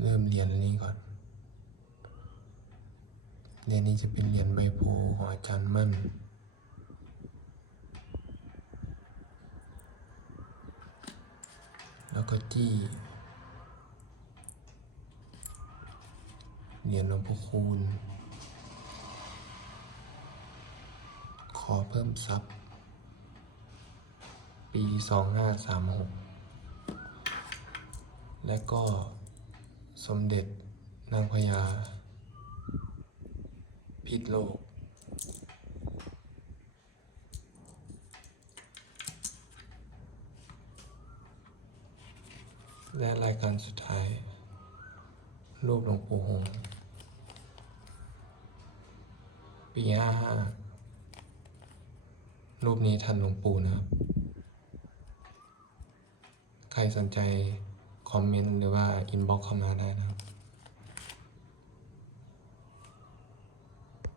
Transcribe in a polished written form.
เริ่มเหรียญอันนี้ก่อนเหรียญนี้จะเป็นเหรียญใบโพของอาจารย์มั่นแล้วก็จี้เหรียญหลวงพ่อคูณขอเพิ่มทรัพย์ปี2536และก็สมเด็จนางพญาพิษโลกและรายการสุดท้ายรูปหลวงปู่หงส์ปี55รูปนี้ทันหลวงปู่นะครับใครสนใจคอมเมนต์หรือว่าอินบ็อกซ์เข้ามาได้นะครับ